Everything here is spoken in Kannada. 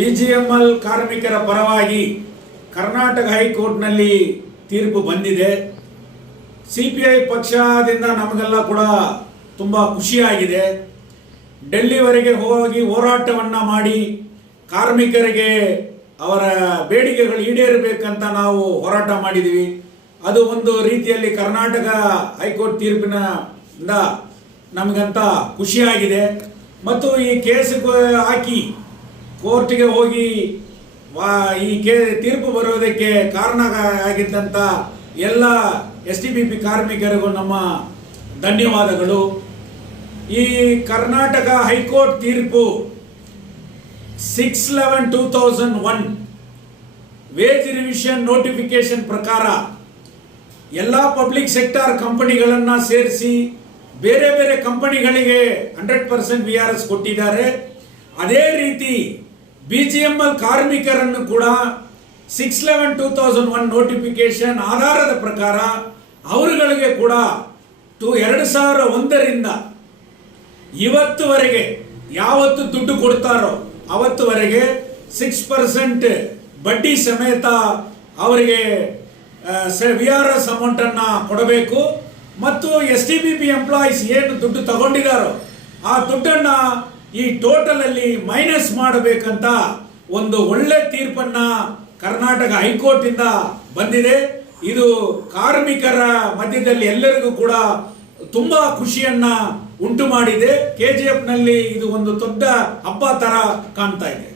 ಬಿಜಿಎಂಎಲ್ ಕಾರ್ಮಿಕರ ಪರವಾಗಿ ಕರ್ನಾಟಕ ಹೈಕೋರ್ಟ್ನಲ್ಲಿ ತೀರ್ಪು ಬಂದಿದೆ. ಸಿ ಪಿ ಐ ಪಕ್ಷದಿಂದ ನಮಗೆಲ್ಲ ಕೂಡ ತುಂಬ ಖುಷಿಯಾಗಿದೆ. ಡೆಲ್ಲಿವರೆಗೆ ಹೋಗಿ ಹೋರಾಟವನ್ನು ಮಾಡಿ ಕಾರ್ಮಿಕರಿಗೆ ಅವರ ಬೇಡಿಕೆಗಳು ಈಡೇರಬೇಕಂತ ನಾವು ಹೋರಾಟ ಮಾಡಿದ್ದೀವಿ. ಅದು ಒಂದು ರೀತಿಯಲ್ಲಿ ಕರ್ನಾಟಕ ಹೈಕೋರ್ಟ್ ತೀರ್ಪಿನ ಇಂದ ನಮಗಂತ ಖುಷಿಯಾಗಿದೆ. ಮತ್ತು ಈ ಕೇಸ್ ಹಾಕಿ ಕೋರ್ಟ್ಗೆ ಹೋಗಿ ಈ ಕೇ, ತೀರ್ಪು ಬರೋದಕ್ಕೆ ಕಾರಣ ಆಗಿದ್ದಂಥ ಎಲ್ಲ ಎಸ್ ಟಿ ಬಿ ಪಿ ಕಾರ್ಮಿಕರಿಗೂ ನಮ್ಮ ಧನ್ಯವಾದಗಳು. ಈ ಕರ್ನಾಟಕ ಹೈಕೋರ್ಟ್ ತೀರ್ಪು six eleven two thousand one wage revision notification ಪ್ರಕಾರ ಎಲ್ಲ ಪಬ್ಲಿಕ್ ಸೆಕ್ಟರ್ ಕಂಪನಿಗಳನ್ನು ಸೇರಿಸಿ ಬೇರೆ ಬೇರೆ ಕಂಪನಿಗಳಿಗೆ hundred percent V R S ಕೊಟ್ಟಿದ್ದಾರೆ. ಅದೇ ರೀತಿ ಬಿ ಜಿ ಎಂ ಎಲ್ ಕಾರ್ಮಿಕರನ್ನು ಕೂಡ six eleven two thousand one notification ಆಧಾರದ ಪ್ರಕಾರ ಅವರುಗಳಿಗೆ ಕೂಡ ಟು ಎರಡು ಸಾವಿರ ಒಂದರಿಂದ ಇವತ್ತುವರೆಗೆ ಯಾವತ್ತು ದುಡ್ಡು ಕೊಡ್ತಾರೋ ಅವತ್ತುವರೆಗೆ ಸಿಕ್ಸ್ ಪರ್ಸೆಂಟ್ ಬಡ್ಡಿ ಸಮೇತ ಅವರಿಗೆ ವಿ ಆರ್ ಎಸ್ ಅಮೌಂಟನ್ನು ಕೊಡಬೇಕು. ಮತ್ತು S T B P employees ಏನು ದುಡ್ಡು ತಗೊಂಡಿದ್ದಾರೋ ಆ ದುಡ್ಡನ್ನು ಈ ಟೋಟಲ್ ಅಲ್ಲಿ ಮೈನಸ್ ಮಾಡಬೇಕಂತ ಒಂದು ಒಳ್ಳೆ ತೀರ್ಪನ್ನ ಕರ್ನಾಟಕ ಹೈಕೋರ್ಟ್ ಇಂದ ಬಂದಿದೆ. ಇದು ಕಾರ್ಮಿಕರ ಮಧ್ಯದಲ್ಲಿ ಎಲ್ಲರಿಗೂ ಕೂಡ ತುಂಬಾ ಖುಷಿಯನ್ನ ಉಂಟು ಮಾಡಿದೆ ಕೆ ಜಿ ಎಫ್ನಲ್ಲಿ ಇದು ಒಂದು ದೊಡ್ಡ ಹಬ್ಬ ತರ ಕಾಣ್ತಾ ಇದೆ.